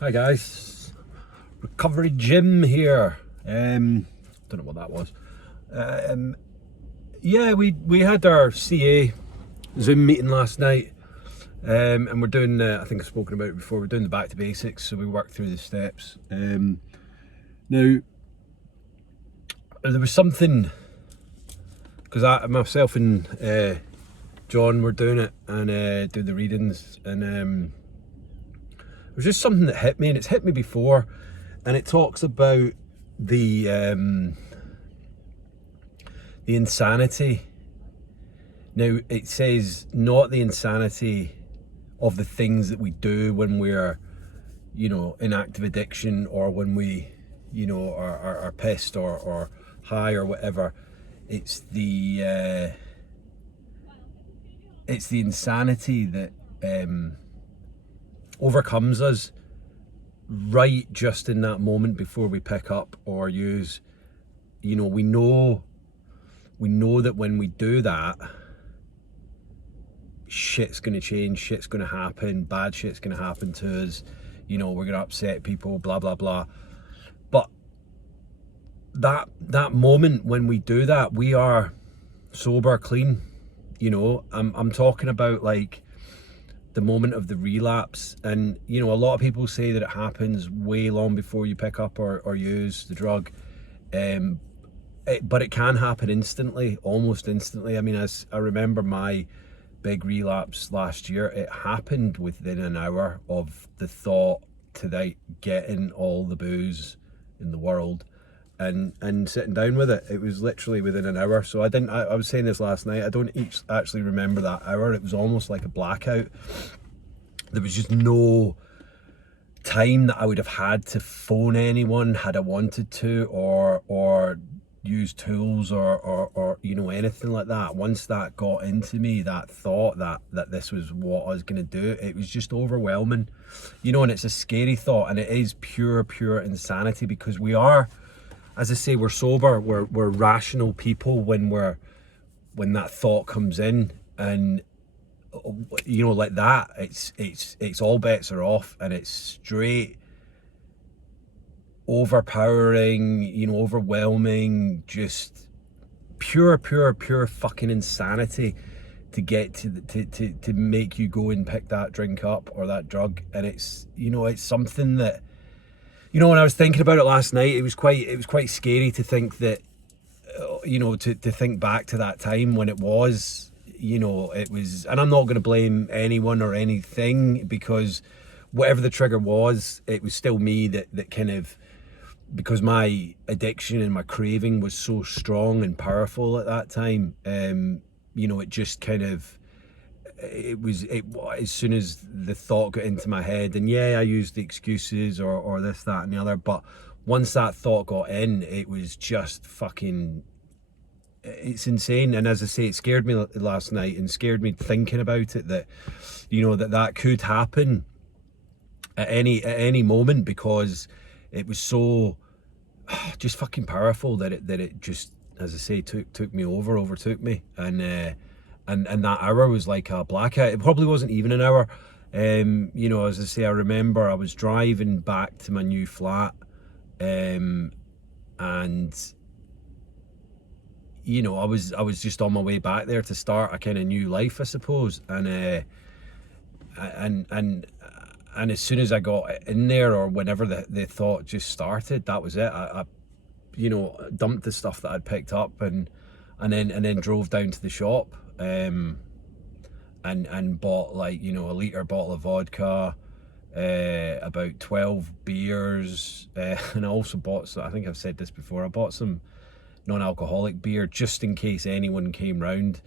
Hi guys, Recovery Gym here. Don't know what that was. Yeah, we had our CA Zoom meeting last night, and we're doing. I think I've spoken about it before. We're doing the back to basics, so we worked through the steps. Now there was something because myself and John were doing it and doing the readings, and it was just something that hit me, and it's hit me before, and it talks about the insanity. Now it says not the insanity of the things that we do when we're, in active addiction, or when we, are pissed or high or whatever. It's the insanity that overcomes us right just in that moment before we pick up or use. We know that when we do that, shit's going to change, shit's going to happen, bad shit's going to happen to us, we're going to upset people, blah blah blah. But that moment when we do that, we are sober, clean. I'm talking about like the moment of the relapse, and a lot of people say that it happens way long before you pick up or use the drug, but it can happen instantly, almost instantly. I mean, as I remember my big relapse last year, it happened within an hour of the thought to getting all the booze in the world and sitting down with it. It was literally within an hour. So I was saying this last night, I don't actually remember that hour. It was almost like a blackout. There was just no time that I would have had to phone anyone had I wanted to, or use tools or anything like that. Once that got into me, that thought that this was what I was going to do, it was just overwhelming, and it's a scary thought, and it is pure insanity, because we are, as I say, we're sober, we're rational people when that thought comes in, and like that, it's all bets are off, and it's straight overpowering, overwhelming, just pure fucking insanity to get to make you go and pick that drink up or that drug. And it's it's something that, when I was thinking about it last night, it was quite scary to think that, to think back to that time when it was, it was, and I'm not going to blame anyone or anything, because whatever the trigger was, it was still me that kind of, because my addiction and my craving was so strong and powerful at that time, it just kind of, as soon as the thought got into my head, and I used the excuses or this, that and the other, but once that thought got in, it was just fucking, it's insane. And as I say, it scared me last night, and scared me thinking about it, that that could happen at any moment, because it was so just fucking powerful that it just, as I say, overtook me, and that hour was like a blackout. It probably wasn't even an hour. As I say, I remember I was driving back to my new flat, and I was just on my way back there to start a kind of new life, I suppose, and as soon as I got in there, or whenever the thought just started, that was it. I dumped the stuff that I'd picked up, and then drove down to the shop, and bought, like, a litre bottle of vodka, about 12 beers, and I also bought, so I think I've said this before, I bought some non-alcoholic beer just in case anyone came round,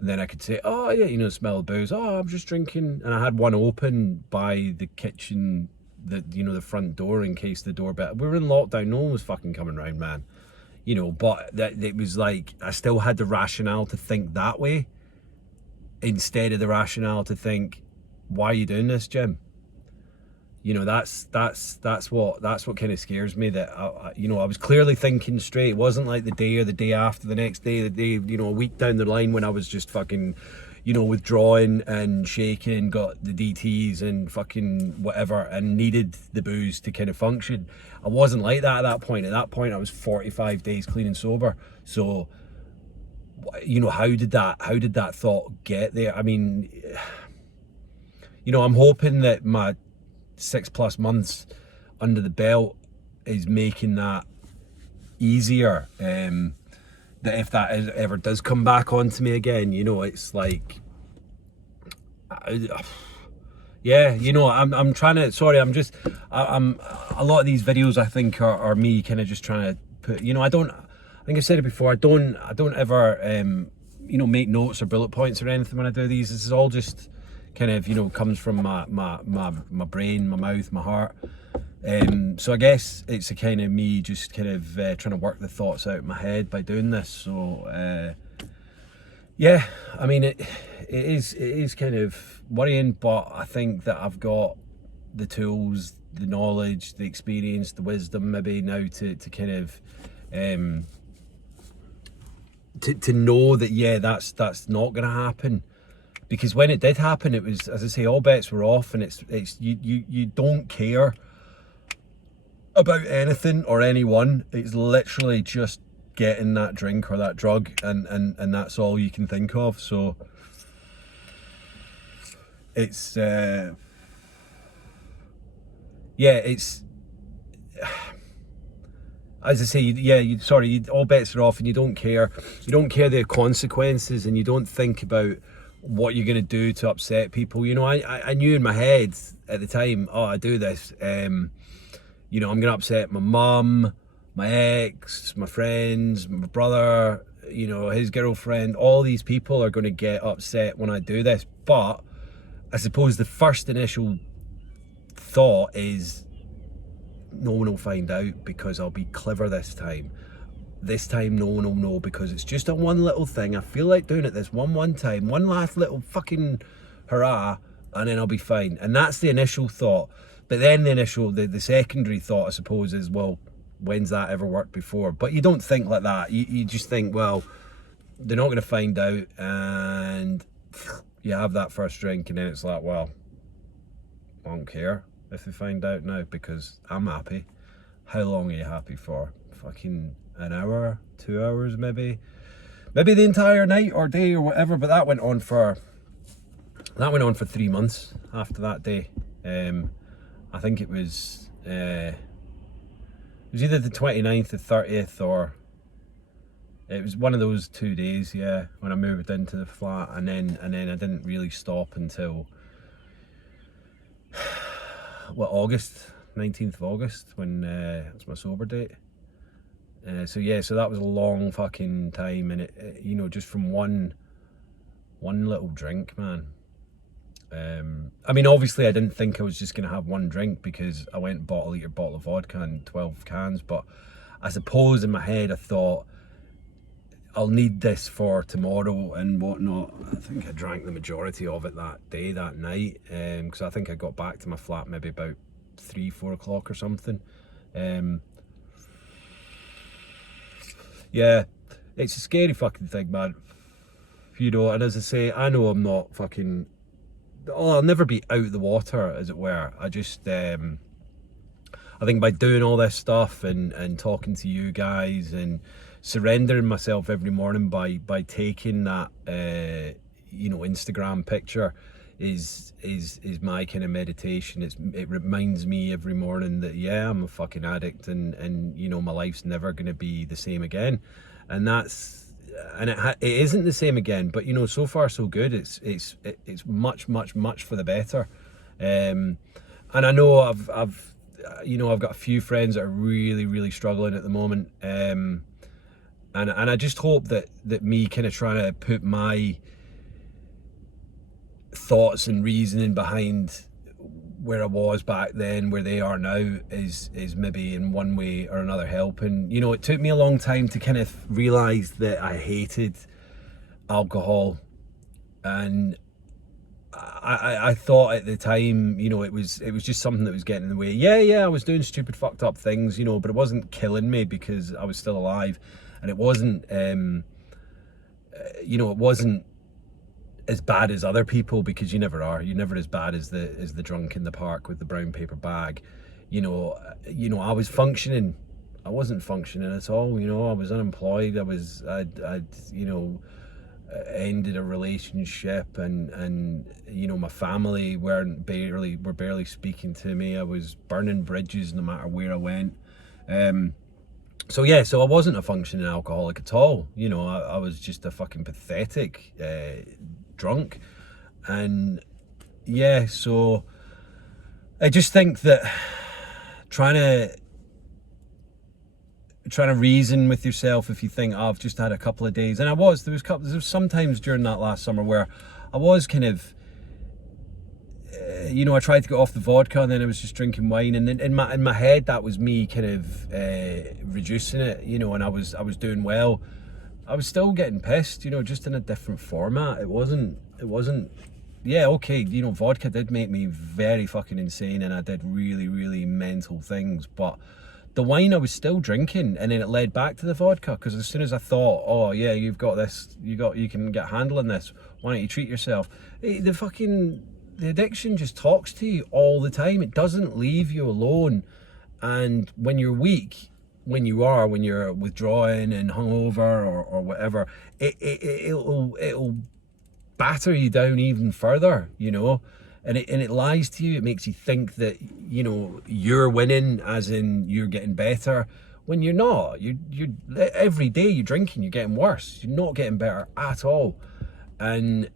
and then I could say, oh yeah, smell of booze, oh, I'm just drinking. And I had one open by the kitchen, the front door, in case the doorbell, we were in lockdown, no one was fucking coming round, man, but that, it was like, I still had the rationale to think that way, instead of the rationale to think, why are you doing this, Jim? That's what kind of scares me, that I was clearly thinking straight. It wasn't like the day or the day after, the next day, a week down the line, when I was just fucking, you know, withdrawing and shaking, got the DTs and fucking whatever, and needed the booze to kind of function. I wasn't like that at that point. At that point, I was 45 days clean and sober. So, you know, how did that thought get there? I mean, you know, I'm hoping that my 6+ months under the belt is making that easier. That if that ever does come back onto me again, you know, it's like, yeah, you know, I'm trying to, sorry, I'm a lot of these videos I think are me kind of just trying to put, you know, I think I said it before, I don't ever, you know, make notes or bullet points or anything when I do these. This is all just kind of, you know, comes from my brain, my mouth, my heart. So I guess it's a kind of me just kind of trying to work the thoughts out in my head by doing this. So yeah, I mean, it is kind of worrying, but I think that I've got the tools, the knowledge, the experience, the wisdom maybe now to kind of to know that, yeah, that's not going to happen. Because when it did happen, it was, as I say, all bets were off, and it's you don't care about anything or anyone. It's literally just getting that drink or that drug, and that's all you can think of. So it's yeah, it's, as I say, yeah, all bets are off, and you don't care the consequences, and you don't think about what you're going to do to upset people. You know, I knew in my head at the time, oh, I do this, you know, I'm going to upset my mum, my ex, my friends, my brother, you know, his girlfriend. All these people are going to get upset when I do this. But I suppose the first initial thought is, no one will find out because I'll be clever this time. This time no one will know because it's just a one little thing. I feel like doing it this one time, one last little fucking hurrah, and then I'll be fine. And that's the initial thought. But then the secondary thought, I suppose, is, well, when's that ever worked before? But you don't think like that. You just think, well, they're not going to find out, and you have that first drink, and then it's like, well, I don't care if they find out now because I'm happy. How long are you happy for? Fucking an hour, 2 hours, maybe the entire night or day or whatever. But that went on for 3 months after that day. I think it was either the 29th, the 30th, or it was one of those 2 days, yeah, when I moved into the flat, and then I didn't really stop until August, 19th of August, when it's my sober date. So yeah, so that was a long fucking time, and it you know, just from one little drink, man. I mean, obviously I didn't think I was just going to have one drink, because I went and bought a litre bottle of vodka and 12 cans, but I suppose in my head I thought, I'll need this for tomorrow and whatnot. I think I drank the majority of it that day, that night, because I think I got back to my flat maybe about 3-4 o'clock or something. Yeah, it's a scary fucking thing, man. You know, and as I say, I know I'm not fucking, I'll never be out the water, as it were. I just, I think by doing all this stuff and talking to you guys and surrendering myself every morning by taking that, you know, Instagram picture is my kind of meditation. It reminds me every morning that, yeah, I'm a fucking addict, and you know, my life's never going to be the same again. And that's, and it isn't the same again, but you know, so far so good. It's much for the better. And I know I've you know, I've got a few friends that are really struggling at the moment, and I just hope that me kind of trying to put my thoughts and reasoning behind where I was back then, where they are now, is maybe in one way or another helping. You know, it took me a long time to kind of realise that I hated alcohol, and I thought at the time, you know, it was just something that was getting in the way. Yeah, I was doing stupid, fucked up things, you know, but it wasn't killing me because I was still alive, and it wasn't, you know, it wasn't as bad as other people, because you never are. You're never as bad as the drunk in the park with the brown paper bag. I was functioning. I wasn't functioning at all. I was unemployed. I'd ended a relationship, and my family were barely speaking to me. I was burning bridges no matter where I went. So I wasn't a functioning alcoholic at all. I was just a fucking pathetic drunk. And so I just think that trying to reason with yourself, if you think, oh, I've just had a couple of days, and there was some times during that last summer where I was kind of, I tried to get off the vodka, and then I was just drinking wine, and in my head that was me kind of reducing it, and I was doing well. I was still getting pissed, just in a different format. It wasn't. Yeah, okay, vodka did make me very fucking insane, and I did really, really mental things, but the wine I was still drinking, and then it led back to the vodka, because as soon as I thought, oh yeah, you've got this, you can get a handle on this, why don't you treat yourself? The addiction just talks to you all the time. It doesn't leave you alone. And when you're weak, when you're withdrawing and hungover or whatever, it'll batter you down even further, and it lies to you. It makes you think that you're winning, as in you're getting better, when you're not. You're every day you're drinking, you're getting worse. You're not getting better at all. And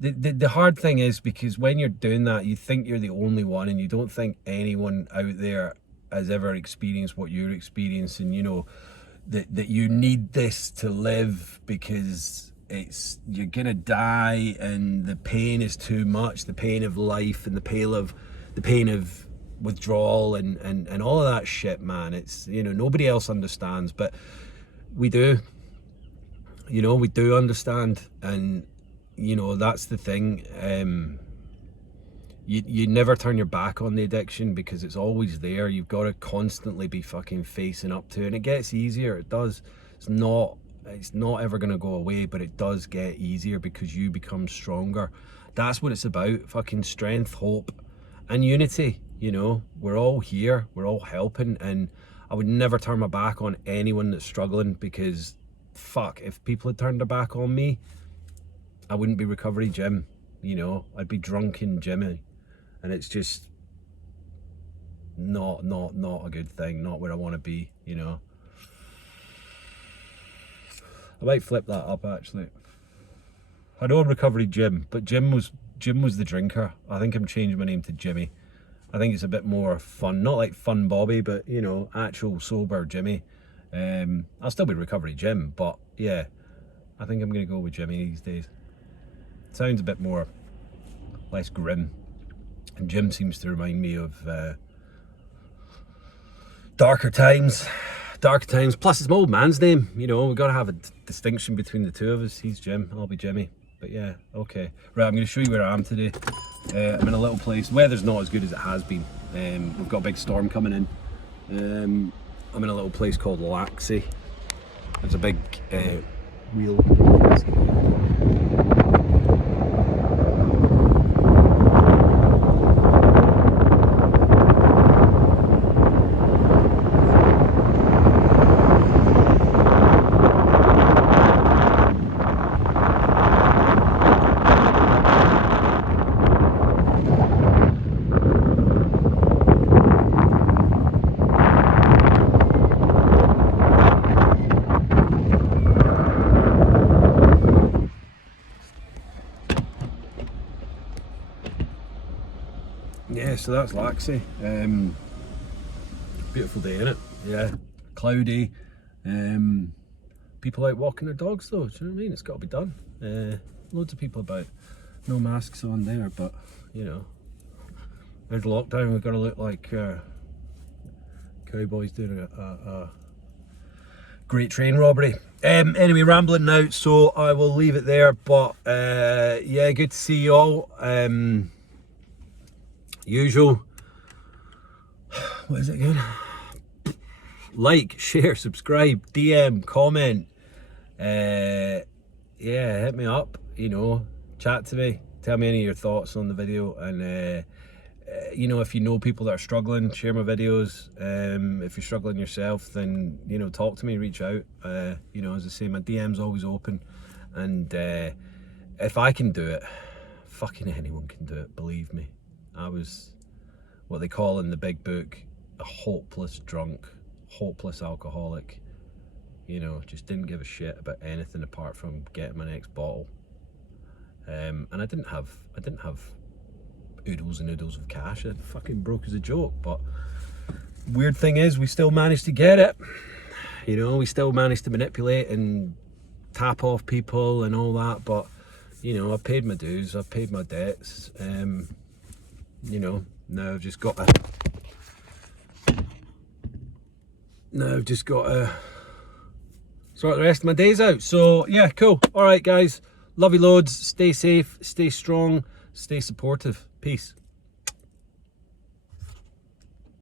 the hard thing is, because when you're doing that, you think you're the only one, and you don't think anyone out there has ever experienced what you're experiencing. That you need this to live, because you're gonna die, and the pain is too much, the pain of life, and the pain of withdrawal, and all of that shit, man. It's nobody else understands, but we do. We do understand, and that's the thing. You never turn your back on the addiction, because it's always there. You've got to constantly be fucking facing up to it, and it gets easier. It does. It's not ever going to go away, but it does get easier because you become stronger. That's what it's about. Fucking strength, hope, and unity. We're all here, we're all helping, and I would never turn my back on anyone that's struggling, because fuck, if people had turned their back on me, I wouldn't be Recovery Jim. I'd be drunken Jimmy, and it's just not a good thing, not where I want to be. I might flip that up, actually. I know I'm Recovery Jim, but Jim was the drinker. I think I'm changing my name to Jimmy. I think it's a bit more fun, not like Fun Bobby, but actual sober Jimmy. I'll still be Recovery Jim, but yeah, I think I'm gonna go with Jimmy these days. It sounds a bit less grim, and Jim seems to remind me of darker times. Plus it's my old man's name. We've got to have a distinction between the two of us. He's Jim, I'll be Jimmy. But yeah, okay. Right, I'm going to show you where I am today. I'm in a little place. Weather's not as good as it has been. We've got a big storm coming in. I'm in a little place called Laxey. There's a big wheel. Yeah, so that's Laxey. Beautiful day, innit? Yeah, cloudy. People out walking their dogs though, do you know what I mean? It's got to be done. Loads of people about. No masks on there, but there's lockdown. We've got to look like cowboys doing a great train robbery. Anyway, rambling now, so I will leave it there. But yeah, good to see you all. Usual. What is it again? Like, share, subscribe, DM, comment. Yeah, hit me up, you know, chat to me, tell me any of your thoughts on the video, and you know, if you know people that are struggling, share my videos. If you're struggling yourself, then, you know, talk to me, reach out. You know, as I say, my DM's always open, and if I can do it, fucking anyone can do it, believe me. I was what they call in the big book a hopeless drunk, hopeless alcoholic. You know, just didn't give a shit about anything apart from getting my next bottle. And I didn't have oodles and oodles of cash. It fucking broke as a joke. But weird thing is, we still managed to get it. You know, we still managed to manipulate and tap off people and all that. But you know, I paid my dues, I paid my debts. You know, now I've just got to sort the rest of my days out. So yeah, cool. All right, guys, love you loads. Stay safe, stay strong, stay supportive. Peace.